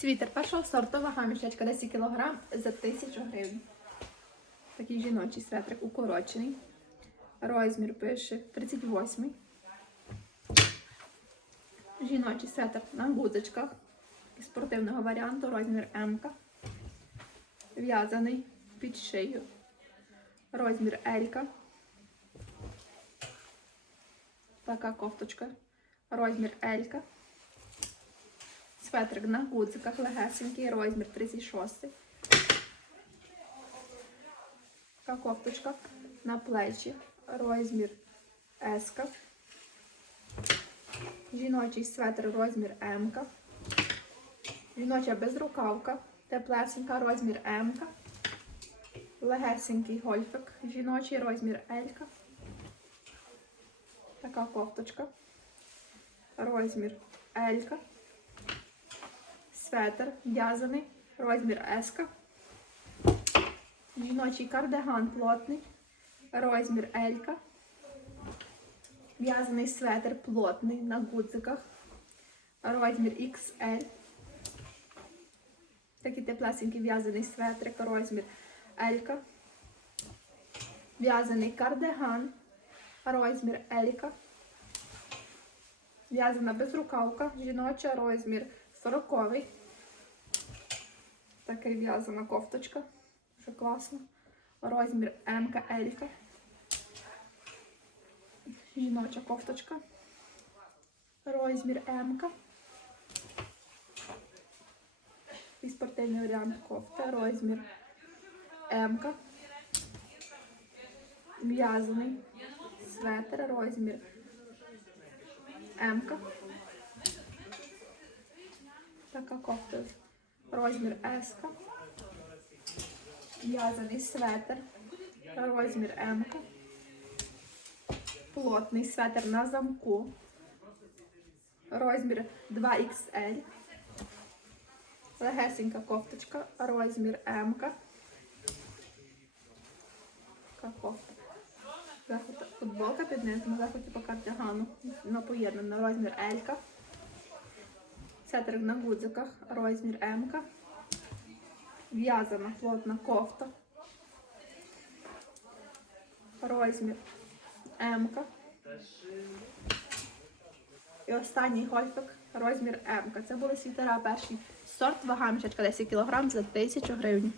Світер першого сорту, вага мішечка 10 кг за 1000 гривень. Такий жіночий светрик укорочений. Розмір пише 38. Жіночий светр на гудзичках із спортивного варіанту, розмір М. В'язаний під шию. Розмір L. Така кофточка. Розмір L. Светрик на гудзиках легесенький, розмір 36. Така кофточка на плечі, розмір S. Жіночий светр, розмір М. Жіноча безрукавка, теплесенька, розмір М. Легесенький гольфик, жіночий розмір L. Така кофточка, розмір L. Светр в'язаний, розмір S. Жіночий кардиган плотний, розмір L. В'язаний светр плотний на гудзиках, розмір XL. Такий теплесенький в'язаний светрик, розмір L. В'язаний кардиган, розмір L. В'язана безрукавка, жіноча, розмір 40. Такий в'язана кофточка. Дуже класно. Розмір МК. Жіноча кофточка. Розмір М. І спортивний варіант кофта. Розмір М. В'язаний светр. Розмір М. Така кофта. Розмір S. В'язаний светр. Розмір М. Плотний светр на замку. Розмір 2XL. Легесенька кофточка. Розмір М. Така футболка під низом, зверху типу кардигану. На поєднана розмір L. Сетр на гудзиках, розмір М. В'язана плотна кофта. Розмір М. І останній гольфик, розмір М. Це були світера перший сорт, вага мішечка 10 кг за 1000 гривень.